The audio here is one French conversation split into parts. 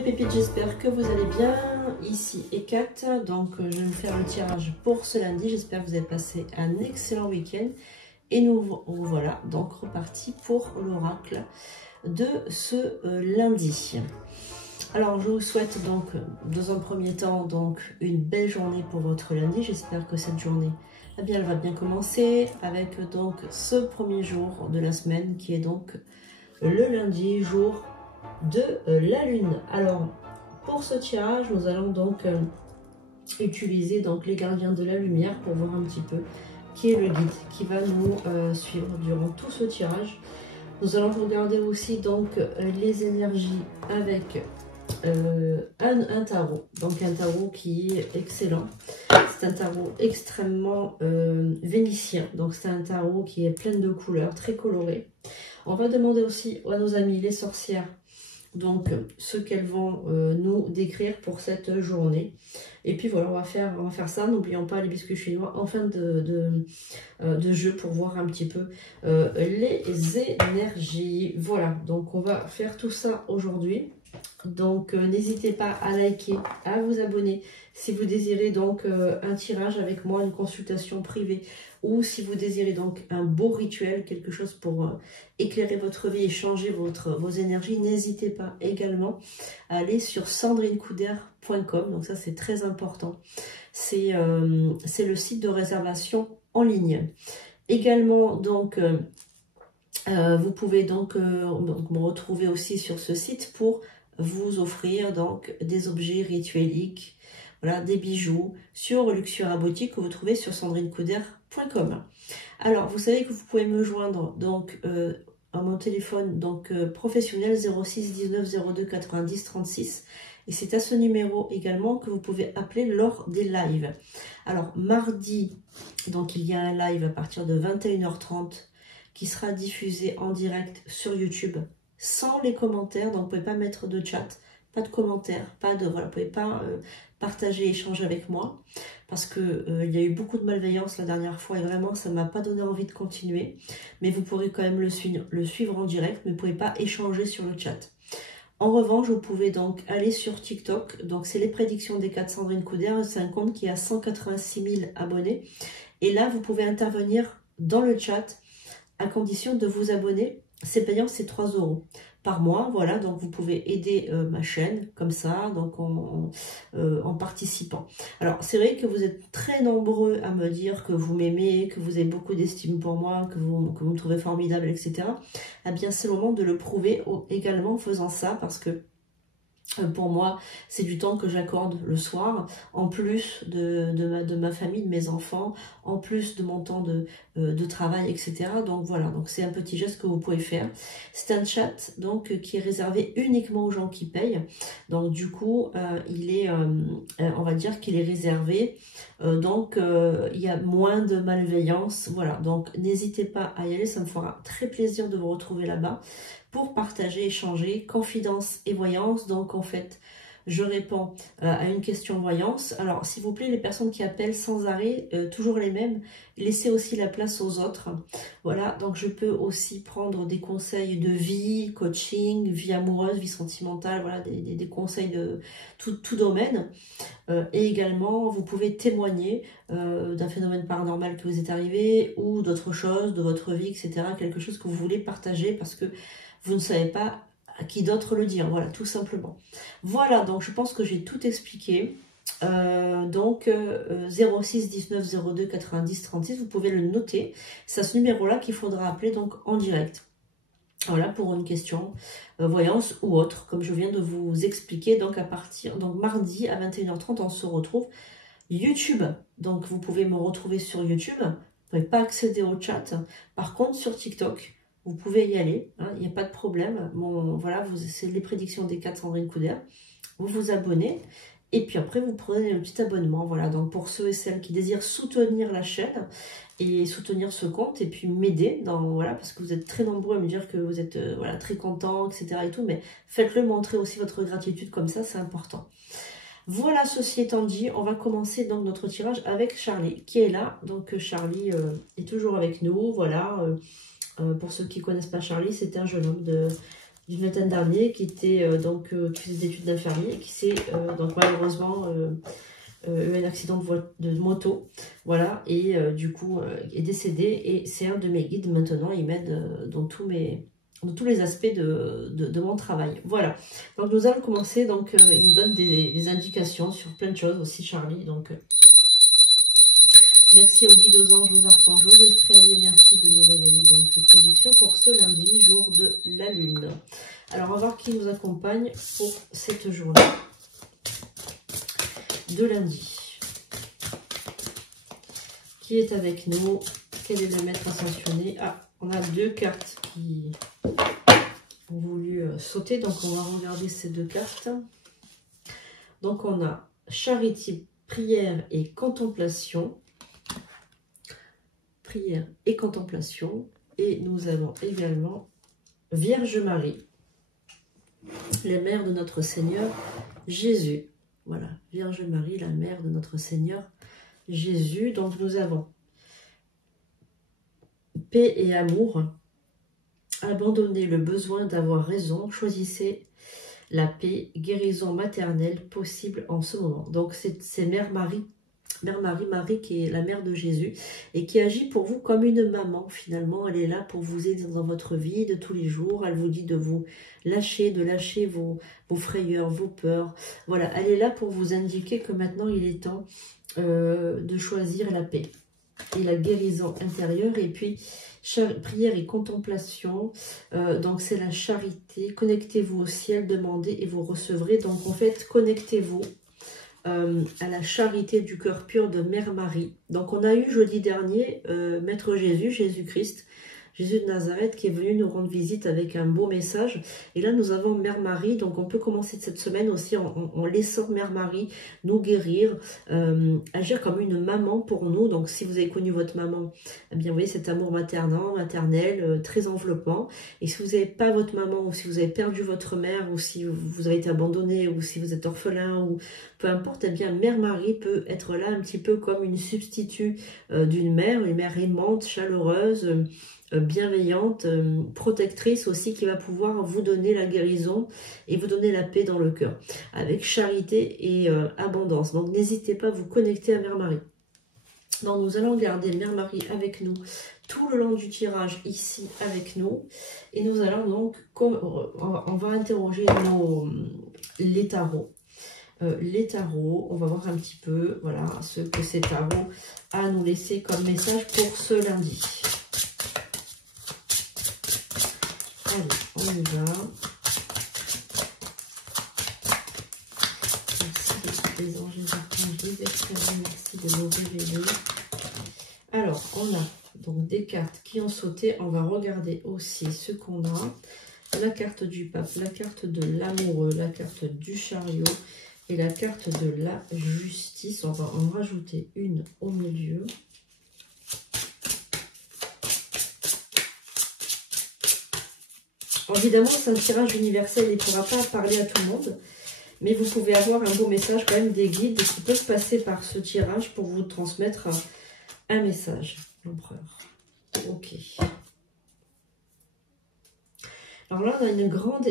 mes pépites, j'espère que vous allez bien. Ici Hécate, donc je vais vous faire le tirage pour ce lundi. J'espère que vous avez passé un excellent week-end. Et nous voilà donc repartis pour l'oracle de ce lundi. Alors je vous souhaite donc dans un premier temps donc une belle journée pour votre lundi. J'espère que cette journée elle va bien commencer avec donc ce premier jour de la semaine qui est donc le lundi, jour de la lune. Alors pour ce tirage nous allons donc utiliser donc les gardiens de la lumière pour voir un petit peu qui est le guide qui va nous suivre durant tout ce tirage. Nous allons regarder aussi donc les énergies avec un tarot, donc un tarot qui est excellent. C'est un tarot extrêmement vénitien, donc c'est un tarot qui est plein de couleurs, très coloré. On va demander aussi à nos amis les sorcières donc ce qu'elles vont nous décrire pour cette journée. Et puis voilà, on va faire ça. N'oublions pas les biscuits chinois en fin de jeu pour voir un petit peu les énergies. Voilà, donc on va faire tout ça aujourd'hui. Donc n'hésitez pas à liker, à vous abonner si vous désirez donc un tirage avec moi, une consultation privée, ou si vous désirez donc un beau rituel, quelque chose pour éclairer votre vie et changer vos énergies. N'hésitez pas également à aller sur sandrinecouder.com, donc ça c'est très important. C'est le site de réservation en ligne. Également donc vous pouvez donc me retrouver aussi sur ce site pour vous offrir donc des objets ritueliques, voilà, des bijoux sur Luxura Boutique que vous trouvez sur sandrinecouder.com. Alors vous savez que vous pouvez me joindre donc à mon téléphone donc professionnel 06 19 02 90 36, et c'est à ce numéro également que vous pouvez appeler lors des lives. Alors mardi donc il y a un live à partir de 21h30 qui sera diffusé en direct sur YouTube sans les commentaires, donc vous ne pouvez pas mettre de chat, pas de commentaires, pas de, voilà, vous ne pouvez pas partager, échanger avec moi, parce que il y a eu beaucoup de malveillance la dernière fois et vraiment ça ne m'a pas donné envie de continuer, mais vous pourrez quand même le suivre en direct, mais vous ne pouvez pas échanger sur le chat. En revanche, vous pouvez donc aller sur TikTok, donc c'est les prédictions des 4 Sandrine Couder, c'est un compte qui a 186 000 abonnés, et là vous pouvez intervenir dans le chat à condition de vous abonner. C'est payant, c'est 3 € par mois, voilà, donc vous pouvez aider ma chaîne comme ça, donc en participant. Alors c'est vrai que vous êtes très nombreux à me dire que vous m'aimez, que vous avez beaucoup d'estime pour moi, que vous me trouvez formidable, etc. Eh bien c'est le moment de le prouver également en faisant ça, parce que pour moi, c'est du temps que j'accorde le soir, en plus de ma famille, de mes enfants, en plus de mon temps de travail, etc. Donc voilà, donc c'est un petit geste que vous pouvez faire. C'est un chat donc qui est réservé uniquement aux gens qui payent. Donc du coup, on va dire qu'il est réservé. Donc il y a moins de malveillance. Voilà, donc n'hésitez pas à y aller, ça me fera très plaisir de vous retrouver là-bas pour partager, échanger, confidence et voyance. Donc en fait, je réponds à une question voyance. Alors s'il vous plaît, les personnes qui appellent sans arrêt, toujours les mêmes, laissez aussi la place aux autres. Voilà, donc je peux aussi prendre des conseils de vie, coaching, vie amoureuse, vie sentimentale, voilà, des conseils de tout domaine. Et également, vous pouvez témoigner d'un phénomène paranormal qui vous est arrivé ou d'autres choses, de votre vie, etc. Quelque chose que vous voulez partager parce que vous ne savez pas à qui d'autre le dire, voilà, tout simplement. Voilà, donc je pense que j'ai tout expliqué. 06 19 02 90 36, vous pouvez le noter. C'est à ce numéro-là qu'il faudra appeler donc en direct. Voilà, pour une question voyance ou autre, comme je viens de vous expliquer. Donc mardi à 21h30, on se retrouve. YouTube, donc vous pouvez me retrouver sur YouTube. Vous ne pouvez pas accéder au chat. Par contre, sur TikTok, vous pouvez y aller, hein, il n'y a pas de problème. Bon, voilà, c'est les prédictions des 4 Sandrine Couder. Vous vous abonnez et puis après vous prenez un petit abonnement. Voilà, donc pour ceux et celles qui désirent soutenir la chaîne et soutenir ce compte et puis m'aider voilà, parce que vous êtes très nombreux à me dire que vous êtes voilà, très contents, etc. et tout, mais faites-le, montrer aussi votre gratitude comme ça, c'est important. Voilà, ceci étant dit, on va commencer donc notre tirage avec Charlie qui est là. Donc Charlie est toujours avec nous, voilà. Pour ceux qui ne connaissent pas Charlie, c'est un jeune homme Jonathan Darnier, qui était qui faisait des études d'infirmier, qui s'est donc malheureusement eu un accident de moto, voilà, et du coup est décédé, et c'est un de mes guides maintenant, il m'aide dans tous les aspects de mon travail. Voilà, donc nous allons commencer, donc il nous donne des indications sur plein de choses aussi, Charlie, donc merci aux guides, aux anges, aux archanges, aux esprits alliés, merci de nous révéler donc les prédictions pour ce lundi, jour de la lune. Alors on va voir qui nous accompagne pour cette journée de lundi. Qui est avec nous? Quel est le maître ascensionné? Ah, on a deux cartes qui ont voulu sauter, donc on va regarder ces deux cartes. Donc on a charité, prière et contemplation. Prière et contemplation. Et nous avons également Vierge Marie, la mère de notre Seigneur Jésus. Voilà, Vierge Marie, la mère de notre Seigneur Jésus. Donc nous avons paix et amour. Abandonnez le besoin d'avoir raison. Choisissez la paix, guérison maternelle possible en ce moment. Donc c'est Mère Marie. Mère Marie, Marie qui est la mère de Jésus et qui agit pour vous comme une maman finalement. Elle est là pour vous aider dans votre vie de tous les jours. Elle vous dit de vous lâcher, de lâcher vos frayeurs, vos peurs. Voilà, elle est là pour vous indiquer que maintenant il est temps de choisir la paix et la guérison intérieure. Et puis prière et contemplation, donc c'est la charité. Connectez-vous au ciel, demandez et vous recevrez. Donc en fait, connectez-vous à la charité du cœur pur de Mère Marie. Donc on a eu jeudi dernier Maître Jésus, Jésus-Christ, Jésus de Nazareth, qui est venu nous rendre visite avec un beau message. Et là nous avons Mère Marie, donc on peut commencer cette semaine aussi en laissant Mère Marie nous guérir, agir comme une maman pour nous. Donc si vous avez connu votre maman, eh bien vous voyez cet amour maternel, très enveloppant. Et si vous n'avez pas votre maman, ou si vous avez perdu votre mère, ou si vous avez été abandonné, ou si vous êtes orphelin, ou peu importe, eh bien Mère Marie peut être là un petit peu comme une substitut d'une mère, une mère aimante, chaleureuse, bienveillante, protectrice aussi, qui va pouvoir vous donner la guérison et vous donner la paix dans le cœur, avec charité et abondance. Donc n'hésitez pas à vous connecter à Mère Marie. Donc nous allons garder Mère Marie avec nous tout le long du tirage, ici avec nous, et nous allons donc, on va interroger les tarots. Les tarots, on va voir un petit peu, voilà, ce que ces tarots a à nous laisser comme message pour ce lundi. Allez, on y va. Merci les anges, les archanges, les esprits, merci de nous révéler. Alors, on a donc des cartes qui ont sauté. On va regarder aussi ce qu'on a. La carte du pape, la carte de l'amoureux, la carte du chariot et la carte de la justice. On va en rajouter une au milieu. Évidemment, c'est un tirage universel, il ne pourra pas parler à tout le monde, mais vous pouvez avoir un beau message quand même des guides qui peuvent passer par ce tirage pour vous transmettre un message. L'empereur. Ok. Alors là, on a une grande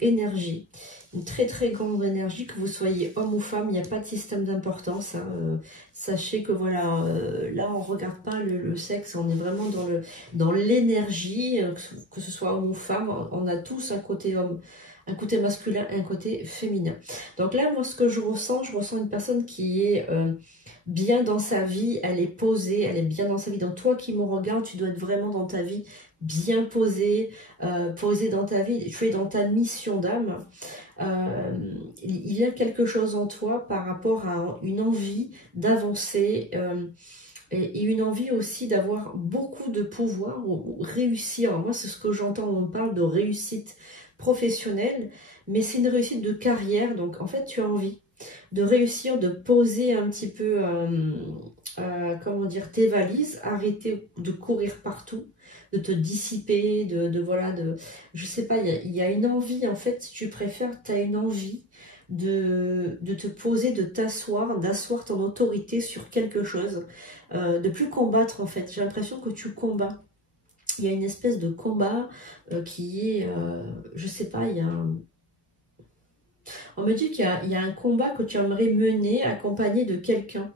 énergie, une très très grande énergie, que vous soyez homme ou femme, il n'y a pas de système d'importance. Hein. Sachez que voilà, là on ne regarde pas le sexe, on est vraiment dans l'énergie, que ce soit homme ou femme, on a tous un côté homme, un côté masculin et un côté féminin. Donc là, moi ce que je ressens une personne qui est bien dans sa vie, elle est posée, elle est bien dans sa vie. Donc toi qui me regardes, tu dois être vraiment dans ta vie, bien posé, posé dans ta vie, tu es dans ta mission d'âme. Il y a quelque chose en toi par rapport à une envie d'avancer et une envie aussi d'avoir beaucoup de pouvoir ou réussir. Alors moi, c'est ce que j'entends, on parle de réussite professionnelle, mais c'est une réussite de carrière. Donc en fait, tu as envie de réussir, de poser un petit peu, comment dire, tes valises, arrêter de courir partout, de te dissiper, voilà, je sais pas, il y a une envie, en fait, si tu préfères, tu as une envie de te poser, de t'asseoir, d'asseoir ton autorité sur quelque chose, de plus combattre, en fait. J'ai l'impression que tu combats. il y a une espèce de combat qui est, je sais pas, il y a on me dit qu'il y a un combat que tu aimerais mener accompagné de quelqu'un.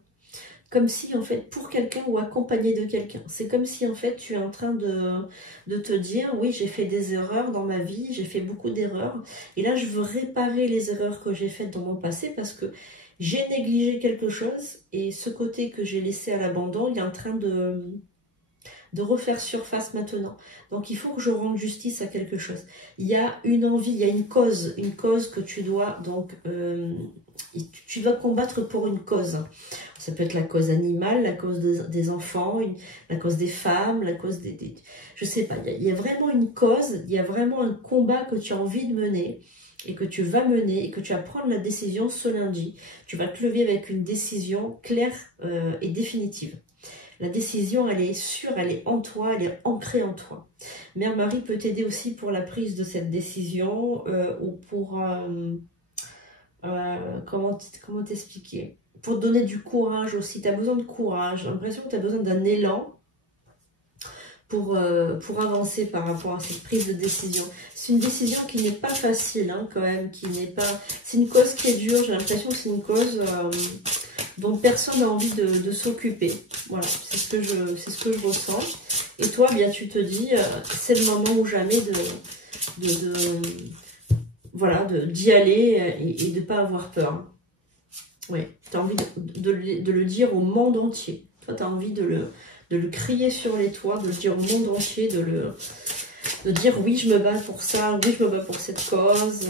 Comme si, en fait, pour quelqu'un ou accompagné de quelqu'un. C'est comme si, en fait, tu es en train de te dire, oui, j'ai fait des erreurs dans ma vie, j'ai fait beaucoup d'erreurs. Et là, je veux réparer les erreurs que j'ai faites dans mon passé parce que j'ai négligé quelque chose et ce côté que j'ai laissé à l'abandon, il est en train de refaire surface maintenant. Donc il faut que je rende justice à quelque chose. Il y a une envie, il y a une cause que tu dois donc tu dois combattre pour une cause. Ça peut être la cause animale, la cause des enfants, la cause des femmes, la cause je sais pas, il y a vraiment une cause, il y a vraiment un combat que tu as envie de mener et que tu vas mener et que tu vas prendre la décision ce lundi. Tu vas te lever avec une décision claire et définitive. La décision, elle est sûre, elle est en toi, elle est ancrée en toi. Mère Marie peut t'aider aussi pour la prise de cette décision ou pour... comment t'expliquer? Pour te donner du courage aussi. Tu as besoin de courage. J'ai l'impression que tu as besoin d'un élan pour avancer par rapport à cette prise de décision. C'est une décision qui n'est pas facile, hein, quand même. C'est une cause qui est dure. J'ai l'impression que c'est une cause... dont personne n'a envie de s'occuper. Voilà, c'est ce que je ressens. Et toi, bien, tu te dis, c'est le moment ou jamais d'y aller et de ne pas avoir peur. Oui, tu as envie de le dire au monde entier. Toi, tu as envie de le crier sur les toits, de le dire au monde entier, de dire oui, je me bats pour ça, oui, je me bats pour cette cause.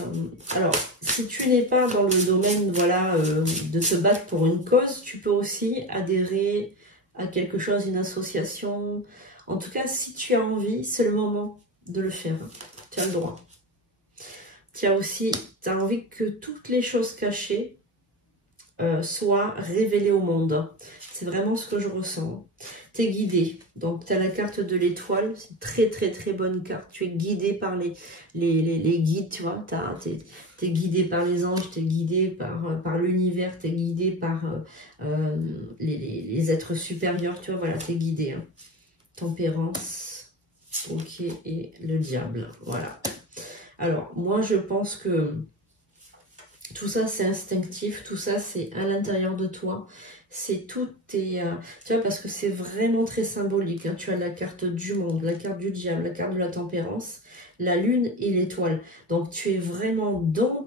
Alors, si tu n'es pas dans le domaine, voilà, de te battre pour une cause, tu peux aussi adhérer à quelque chose, une association. En tout cas, si tu as envie, c'est le moment de le faire. Tu as le droit. Tu as envie que toutes les choses cachées soient révélées au monde. C'est vraiment ce que je ressens. Tu es guidé. Donc, tu as la carte de l'étoile. C'est une très, très, très bonne carte. Tu es guidé par les guides, tu vois. Tu es guidé par les anges, tu es guidé par l'univers, tu es guidé par les êtres supérieurs, tu vois. Voilà, tu es guidé. Hein. Tempérance. Ok. Et le diable. Voilà. Alors, moi, je pense que tout ça, c'est instinctif. Tout ça, c'est à l'intérieur de toi. C'est tout tes... tu vois, parce que c'est vraiment très symbolique. Hein. Tu as la carte du monde, la carte du diable, la carte de la tempérance, la lune et l'étoile. Donc, tu es vraiment dans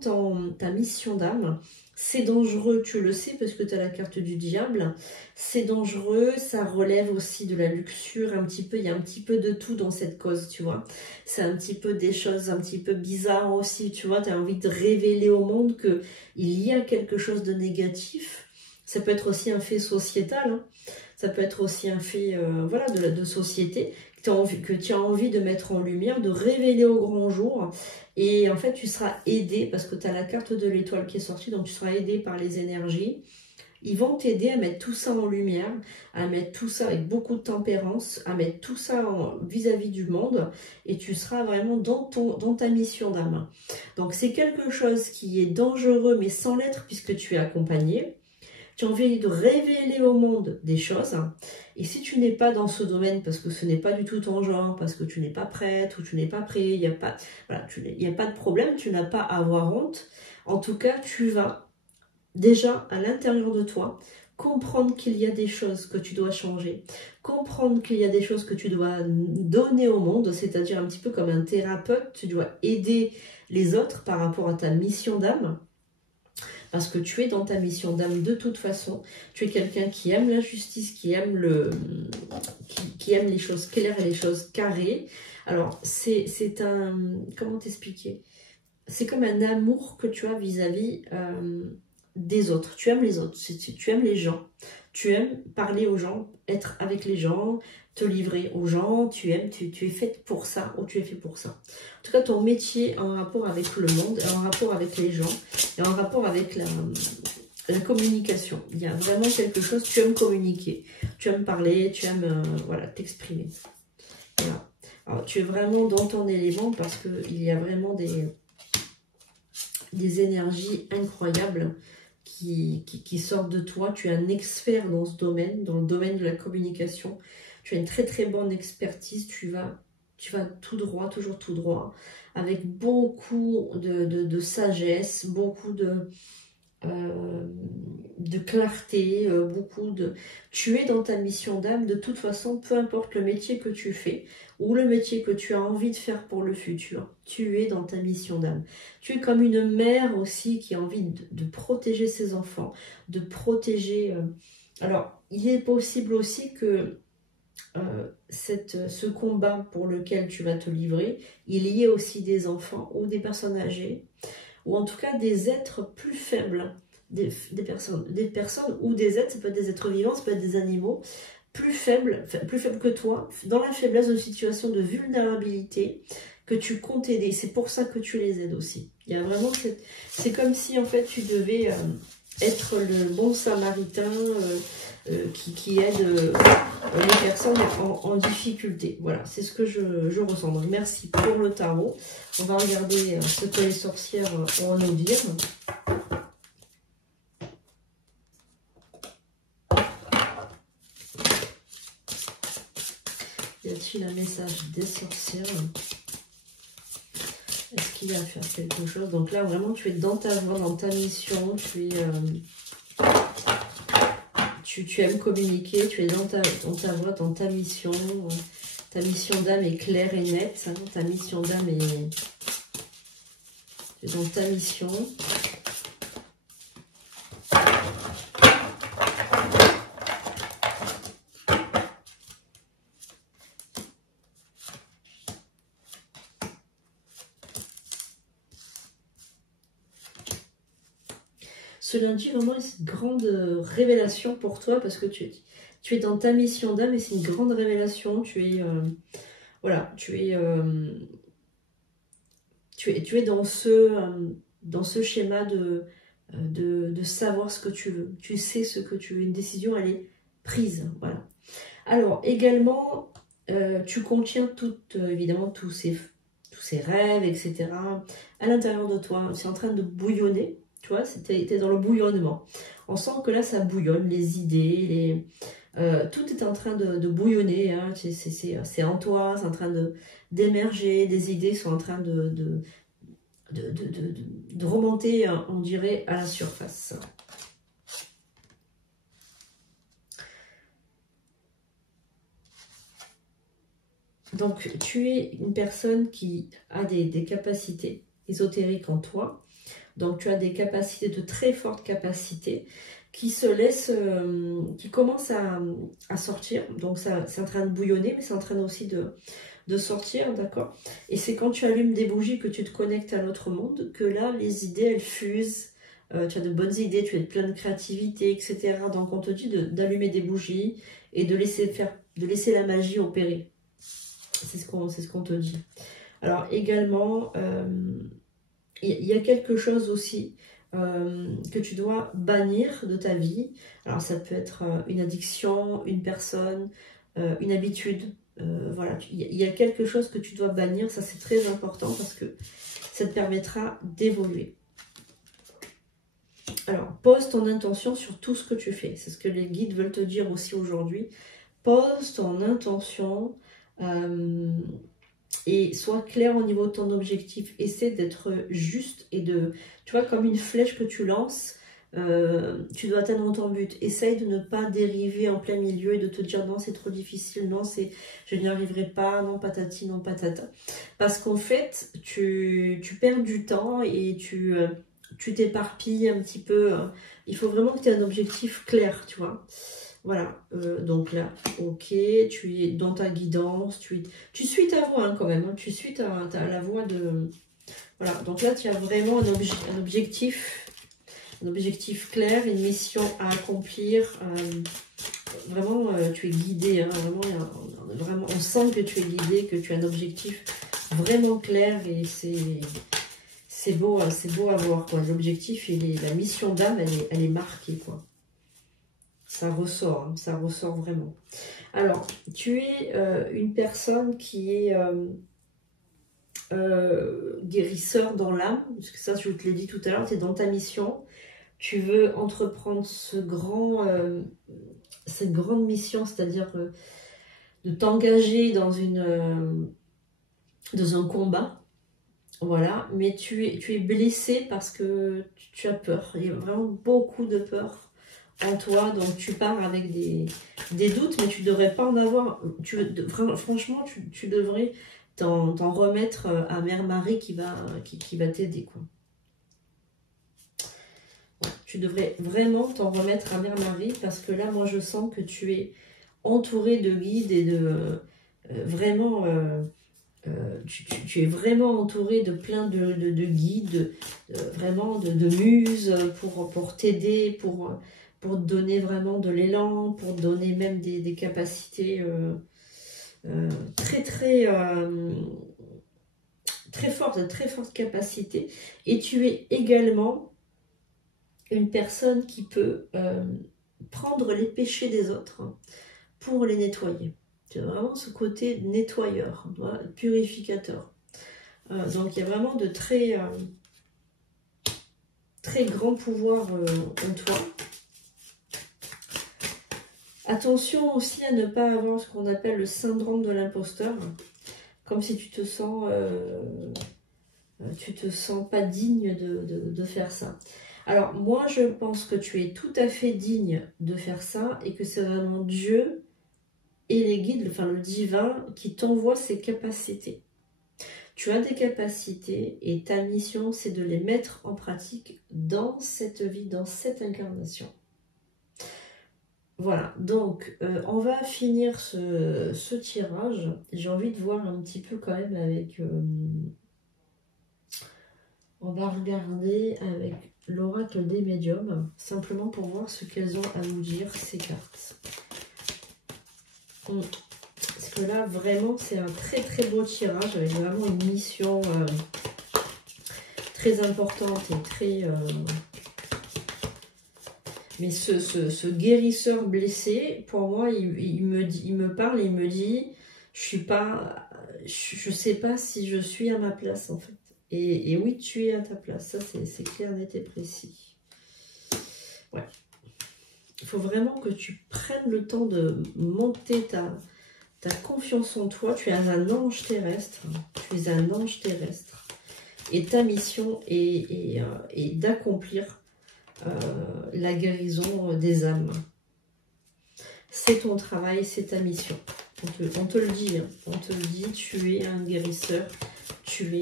ta mission d'âme. C'est dangereux, tu le sais, parce que tu as la carte du diable. C'est dangereux, ça relève aussi de la luxure un petit peu. Il y a un petit peu de tout dans cette cause, tu vois. C'est un petit peu des choses un petit peu bizarres aussi, tu vois. Tu as envie de révéler au monde qu'il y a quelque chose de négatif. Ça peut être aussi un fait sociétal, hein. Ça peut être aussi un fait voilà, de société que tu as envie de mettre en lumière, de révéler au grand jour. Et en fait, tu seras aidé, parce que tu as la carte de l'étoile qui est sortie, donc tu seras aidé par les énergies. Ils vont t'aider à mettre tout ça en lumière, à mettre tout ça avec beaucoup de tempérance, à mettre tout ça vis-à-vis du monde, et tu seras vraiment dans ta mission d'âme. Donc c'est quelque chose qui est dangereux, mais sans l'être, puisque tu es accompagné. Tu as envie de révéler au monde des choses. Et si tu n'es pas dans ce domaine, parce que ce n'est pas du tout ton genre, parce que tu n'es pas prête ou tu n'es pas prêt, il n'y a pas, voilà, il n'y a pas de problème, tu n'as pas à avoir honte. En tout cas, tu vas déjà à l'intérieur de toi comprendre qu'il y a des choses que tu dois changer, comprendre qu'il y a des choses que tu dois donner au monde, c'est-à-dire un petit peu comme un thérapeute, tu dois aider les autres par rapport à ta mission d'âme. Parce que tu es dans ta mission d'âme de toute façon. Tu es quelqu'un qui aime la justice, qui aime les choses claires et les choses carrées. Alors, c'est un... Comment t'expliquer? C'est comme un amour que tu as vis-à-vis des autres. Tu aimes les autres, tu aimes les gens. Tu aimes parler aux gens, être avec les gens, te livrer aux gens. Tu es faite pour ça ou tu es fait pour ça. En tout cas, ton métier en rapport avec le monde, en rapport avec les gens, et en rapport avec la communication. Il y a vraiment quelque chose, tu aimes communiquer, tu aimes parler, tu aimes voilà, t'exprimer. Voilà. Alors, tu es vraiment dans ton élément parce qu'il y a vraiment des énergies incroyables qui sortent de toi. Tu es un expert dans ce domaine, dans le domaine de la communication. Tu as une très très bonne expertise. Tu vas tu vas tout droit, toujours tout droit, avec beaucoup de sagesse, beaucoup de clarté, beaucoup de... Tu es dans ta mission d'âme, de toute façon, peu importe le métier que tu fais, ou le métier que tu as envie de faire pour le futur, tu es dans ta mission d'âme. Tu es comme une mère aussi qui a envie de protéger ses enfants, de protéger... Alors, il est possible aussi que ce combat pour lequel tu vas te livrer, il y ait aussi des enfants ou des personnes âgées, ou en tout cas des êtres plus faibles, des personnes ou des êtres, ça peut être des êtres vivants, ça peut être des animaux, plus faibles que toi, dans la faiblesse de situation de vulnérabilité, que tu comptes aider. C'est pour ça que tu les aides aussi. Il y a vraiment c'est comme si en fait tu devais être le bon samaritain qui aide les personnes en difficulté. Voilà, c'est ce que je ressens. Donc merci pour le tarot. On va regarder ce que les sorcières ont à nous dire. Y a-t-il un message des sorcières? Est-ce qu'il y a à faire quelque chose? Donc là, vraiment, tu es dans ta voie, dans ta mission. Tu aimes communiquer, tu es dans ta voie, dans ta mission. Ta mission d'âme est claire et nette. Hein, ta mission d'âme est... Tu es dans ta mission. Ce lundi, vraiment, c'est une grande révélation pour toi parce que tu es dans ta mission d'âme et c'est une grande révélation. Tu es, voilà, tu es dans ce schéma de savoir ce que tu veux. Tu sais ce que tu veux. Une décision, elle est prise. Voilà. Alors, également, tu contiens évidemment tous ces rêves, etc. à l'intérieur de toi. C'est en train de bouillonner. Tu vois, t'es dans le bouillonnement. On sent que là, ça bouillonne, les idées, tout est en train de bouillonner. Hein. C'est en toi, c'est en train d'émerger, des idées sont en train de remonter, on dirait, à la surface. Donc, tu es une personne qui a des capacités ésotériques en toi. Donc, tu as des capacités, de très fortes capacités qui se laissent, qui commencent à sortir. Donc, c'est en train de bouillonner, mais c'est en train aussi de sortir, d'accord? Et c'est quand tu allumes des bougies que tu te connectes à l'autre monde, que là, les idées, elles fusent. Tu as de bonnes idées, tu es plein de créativité, etc. Donc, on te dit d'allumer des bougies et de laisser la magie opérer. C'est ce qu'on te dit. Alors, également... il y a quelque chose aussi que tu dois bannir de ta vie. Alors ça peut être une addiction, une personne, une habitude. Voilà, il y a quelque chose que tu dois bannir. Ça c'est très important parce que ça te permettra d'évoluer. Alors pose ton intention sur tout ce que tu fais. C'est ce que les guides veulent te dire aussi aujourd'hui. Pose ton intention. Et sois clair au niveau de ton objectif. Essaie d'être juste et tu vois, comme une flèche que tu lances, tu dois atteindre ton but. Essaye de ne pas dériver en plein milieu et de te dire non, c'est trop difficile, non, je n'y arriverai pas, non, patati, non, patata. Parce qu'en fait, tu perds du temps et tu t'éparpilles un petit peu. Il faut vraiment que tu aies un objectif clair, tu vois. Voilà, donc là, ok, tu es dans ta guidance, tu suis ta voie hein, quand même, hein, tu suis la voie de... Voilà, donc là, tu as vraiment un objectif clair, une mission à accomplir. Vraiment, tu es guidé, hein, vraiment, on sent que tu es guidé, que tu as un objectif vraiment clair et c'est beau à voir, quoi. L'objectif, la mission d'âme, elle est marquée, quoi. Ça ressort vraiment. Alors, tu es une personne qui est guérisseur dans l'âme, parce que ça, je te l'ai dit tout à l'heure, tu es dans ta mission. Tu veux entreprendre cette grande mission, c'est-à-dire de t'engager dans une dans un combat, voilà, mais tu es blessé parce que tu as peur. Il y a vraiment beaucoup de peur en toi, donc tu pars avec des doutes, mais tu ne devrais pas en avoir. Franchement, tu devrais t'en remettre à Mère Marie qui va t'aider, quoi. Ouais, tu devrais vraiment t'en remettre à Mère Marie parce que là, moi, je sens que tu es entouré de guides et de vraiment... tu es vraiment entouré de plein de guides, vraiment de muses pour t'aider, pour te donner vraiment de l'élan, pour te donner même des capacités très fortes capacités. Et tu es également une personne qui peut prendre les péchés des autres pour les nettoyer. Tu as vraiment ce côté nettoyeur, purificateur. Donc il y a vraiment de très grands pouvoirs en toi. Attention aussi à ne pas avoir ce qu'on appelle le syndrome de l'imposteur, comme si tu te sens pas digne de faire ça. Alors moi je pense que tu es tout à fait digne de faire ça et que c'est vraiment Dieu et les guides, enfin le divin, qui t'envoie ces capacités. Tu as des capacités et ta mission, c'est de les mettre en pratique dans cette vie, dans cette incarnation. Voilà, donc on va finir ce tirage. J'ai envie de voir un petit peu quand même avec... on va regarder avec l'oracle des médiums, simplement pour voir ce qu'elles ont à nous dire, ces cartes. Parce que là, vraiment, c'est un très beau tirage avec vraiment une mission très importante et très... Mais ce guérisseur blessé, pour moi, il me parle et il me dit, je sais pas si je suis à ma place, en fait. Et oui, tu es à ta place. Ça, c'est clair, net et précis. Ouais. Il faut vraiment que tu prennes le temps de monter ta confiance en toi. Tu es un ange terrestre. Tu es un ange terrestre. Et ta mission est d'accomplir la guérison des âmes. C'est ton travail, c'est ta mission. On te le dit, hein. On te le dit, tu es un guérisseur. Tu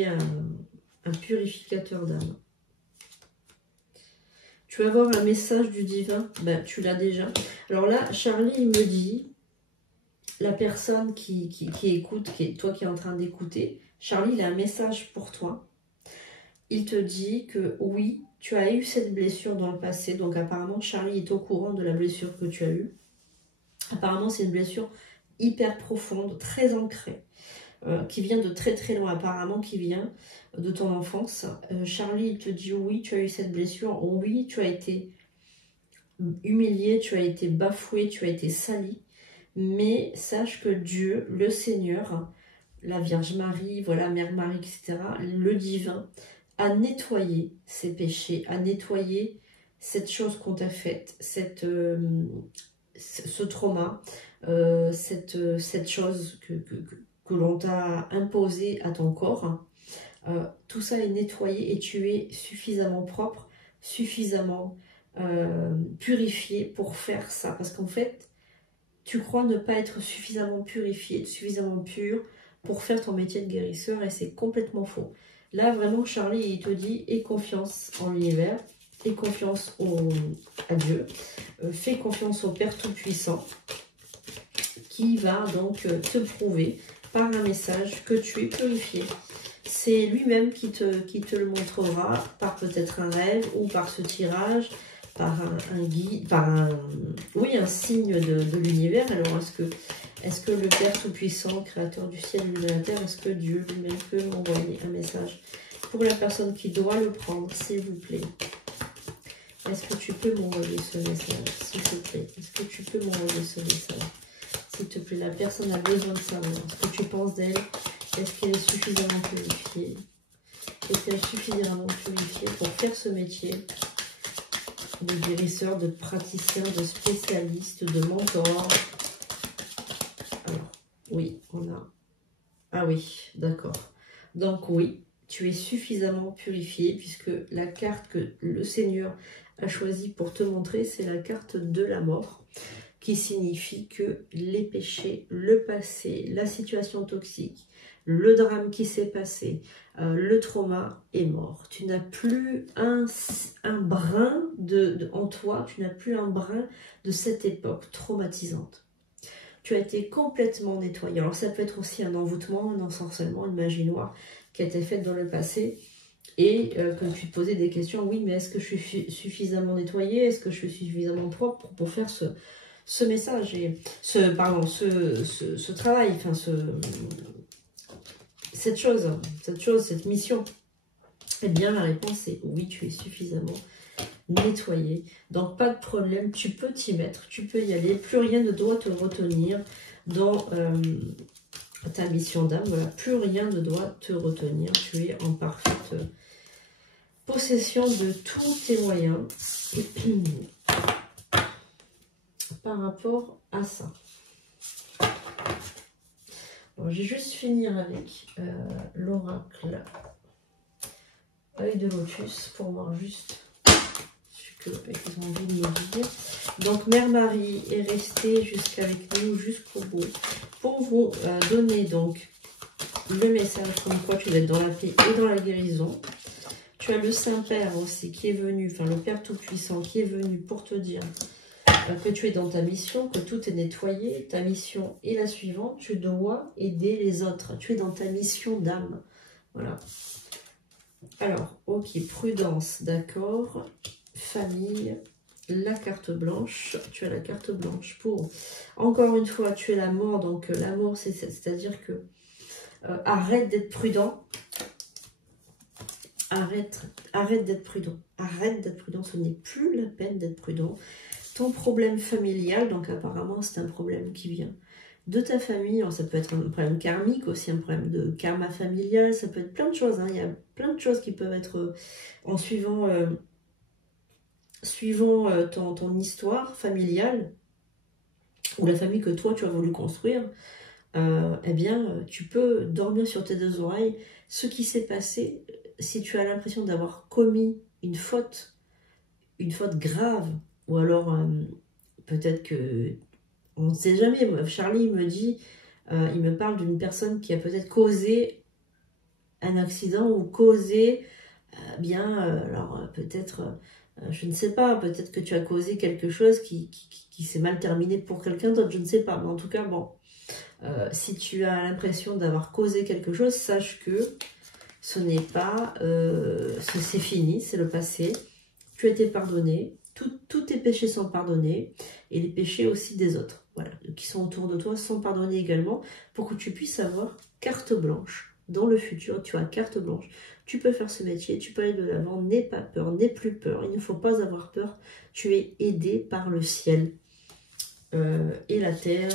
es un purificateur d'âme. Tu vas avoir un message du divin, ben, tu l'as déjà. Alors là, Charlie, il me dit, la personne qui écoute, toi qui es en train d'écouter, Charlie, il a un message pour toi. Il te dit que oui, tu as eu cette blessure dans le passé. Donc apparemment, Charlie est au courant de la blessure que tu as eue. Apparemment, c'est une blessure hyper profonde, très ancrée, qui vient de très loin, apparemment, qui vient de ton enfance. Charlie, il te dit oui, tu as eu cette blessure. Oui, tu as été humilié, tu as été bafoué, tu as été sali. Mais sache que Dieu, le Seigneur, la Vierge Marie, voilà, Mère Marie, etc., le divin, a nettoyé ces péchés, a nettoyé cette chose qu'on t'a faite, ce trauma, cette chose que l'on t'a imposée à ton corps. Tout ça est nettoyé et tu es suffisamment propre, suffisamment purifié pour faire ça. Parce qu'en fait, tu crois ne pas être suffisamment purifié, suffisamment pur pour faire ton métier de guérisseur et c'est complètement faux. Là, vraiment, Charlie, il te dit, aie confiance en l'univers, aie confiance à Dieu, fais confiance au Père Tout-Puissant qui va donc te prouver par un message que tu es purifié. C'est lui-même qui te le montrera par peut-être un rêve ou par ce tirage, par un guide, par un signe de l'univers. Alors, est-ce que le Père Tout-Puissant, Créateur du ciel et de la terre, est-ce que Dieu lui-même peut m'envoyer un message pour la personne qui doit le prendre, s'il vous plaît? Est-ce que tu peux m'envoyer ce message, s'il te plaît? Est-ce que tu peux m'envoyer ce message, s'il te plaît? La personne a besoin de savoir ce que tu penses d'elle. Est-ce qu'elle est suffisamment purifiée? Est-ce qu'elle est suffisamment purifiée pour faire ce métier? de guérisseur, de praticien, de spécialiste, de mentor. Alors, oui, on a... Ah oui, d'accord. Donc oui, tu es suffisamment purifié puisque la carte que le Seigneur a choisie pour te montrer, c'est la carte de la mort, qui signifie que les péchés, le passé, la situation toxique, le drame qui s'est passé, le trauma est mort. Tu n'as plus un brin en toi, tu n'as plus un brin de cette époque traumatisante. Tu as été complètement nettoyé. Alors ça peut être aussi un envoûtement, un ensorcellement, une magie noire qui a été faite dans le passé et que tu te posais des questions. Oui, mais est-ce que je suis suffisamment nettoyée? Est-ce que je suis suffisamment propre pour faire ce message et ce travail, enfin cette mission? Eh bien, la réponse est oui, tu es suffisamment nettoyer. Donc pas de problème, tu peux t'y mettre, tu peux y aller. Plus rien ne doit te retenir dans ta mission d'âme. Voilà, plus rien ne doit te retenir. Tu es en parfaite possession de tous tes moyens par rapport à ça. Bon, je vais juste finir avec l'oracle œil de lotus pour voir juste ce qu'ils ont envie de nous dire. Donc Mère Marie est restée jusqu'avec nous jusqu'au bout pour vous donner donc le message comme quoi tu vas être dans la paix et dans la guérison. Tu as le Saint-Père aussi qui est venu, enfin le Père Tout-Puissant qui est venu pour te dire que tu es dans ta mission, que tout est nettoyé. Ta mission est la suivante, tu dois aider les autres. Tu es dans ta mission d'âme. Voilà. Alors, ok, prudence, d'accord. Famille, la carte blanche. Tu as la carte blanche pour... Encore une fois, tu es la mort. Donc, la mort, c'est-à-dire que arrête d'être prudent. Arrête d'être prudent. Arrête d'être prudent. Ce n'est plus la peine d'être prudent. Ton problème familial, donc apparemment, c'est un problème qui vient de ta famille. Alors, ça peut être un problème karmique aussi, un problème de karma familial. Ça peut être plein de choses. Hein. Il y a plein de choses qui peuvent être en suivant ton histoire familiale ou la famille que toi, tu as voulu construire. Eh bien, tu peux dormir sur tes deux oreilles. Ce qui s'est passé, si tu as l'impression d'avoir commis une faute grave, ou alors peut-être que, on ne sait jamais, Charlie me dit, il me parle d'une personne qui a peut-être causé un accident ou causé, alors peut-être, je ne sais pas, peut-être que tu as causé quelque chose qui s'est mal terminé pour quelqu'un d'autre, je ne sais pas, mais en tout cas, bon, si tu as l'impression d'avoir causé quelque chose, sache que ce n'est pas, c'est fini, c'est le passé, tu as été pardonné, tous tes péchés sont pardonnés, et les péchés aussi des autres, voilà, qui sont autour de toi sont pardonnés également, pour que tu puisses avoir carte blanche. Dans le futur, tu as carte blanche. Tu peux faire ce métier, tu peux aller de l'avant, n'aie pas peur, n'aie plus peur, il ne faut pas avoir peur, tu es aidé par le ciel. Et la terre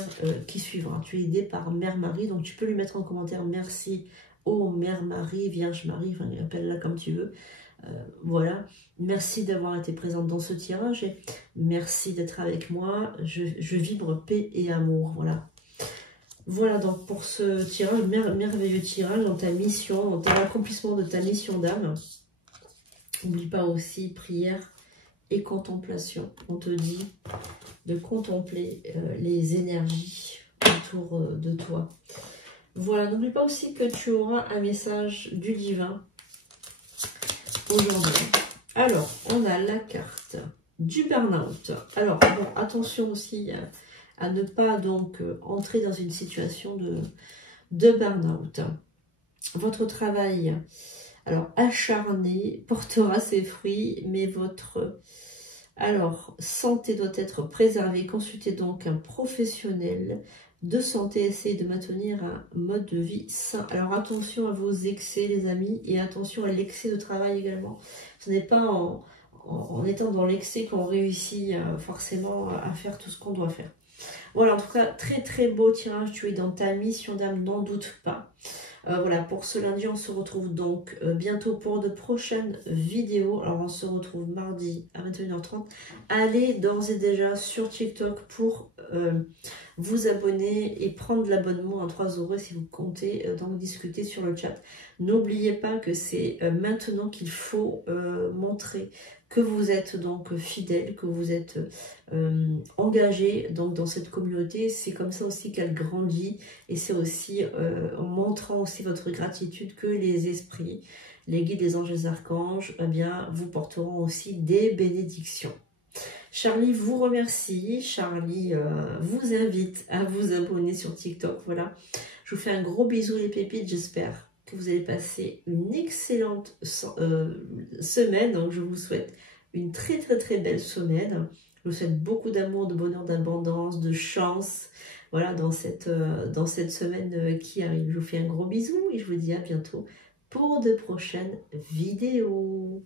qui suivra. Tu es aidé par Mère Marie, donc tu peux lui mettre en commentaire merci, oh Mère Marie, Vierge Marie, enfin appelle-la comme tu veux. Voilà, merci d'avoir été présente dans ce tirage et merci d'être avec moi. Je vibre paix et amour. Voilà. Voilà donc pour ce tirage, merveilleux tirage dans ta mission, dans l'accomplissement de ta mission d'âme. N'oublie pas aussi prière et contemplation. On te dit de contempler les énergies autour de toi. Voilà, n'oublie pas aussi que tu auras un message du divin aujourd'hui. Alors, on a la carte du burn-out. Alors, bon, attention aussi à ne pas donc entrer dans une situation de burn-out. Votre travail, alors acharné, portera ses fruits, mais votre santé doit être préservée. Consultez donc un professionnel de santé, essayez de maintenir un mode de vie sain. Alors attention à vos excès les amis, et attention à l'excès de travail également. Ce n'est pas en étant dans l'excès qu'on réussit forcément à faire tout ce qu'on doit faire. Voilà, en tout cas, très très beau tirage, tu es dans ta mission d'âme, n'en doute pas. Voilà, pour ce lundi, on se retrouve donc bientôt pour de prochaines vidéos. Alors, on se retrouve mardi à 21h30. Allez d'ores et déjà sur TikTok pour vous abonner et prendre l'abonnement à 3 € si vous comptez donc discuter sur le chat. N'oubliez pas que c'est maintenant qu'il faut montrer que vous êtes donc fidèle, que vous êtes engagé donc dans cette communauté. C'est comme ça aussi qu'elle grandit, et c'est aussi en montrant aussi votre gratitude que les esprits, les guides, les anges, les archanges, eh bien, vous porteront aussi des bénédictions. Charlie vous remercie, Charlie vous invite à vous abonner sur TikTok. Voilà, je vous fais un gros bisou les pépites, j'espère que vous allez passer une excellente semaine. Donc je vous souhaite une très belle semaine. Je vous souhaite beaucoup d'amour, de bonheur, d'abondance, de chance. Voilà, dans cette semaine qui arrive. Je vous fais un gros bisou et je vous dis à bientôt pour de prochaines vidéos.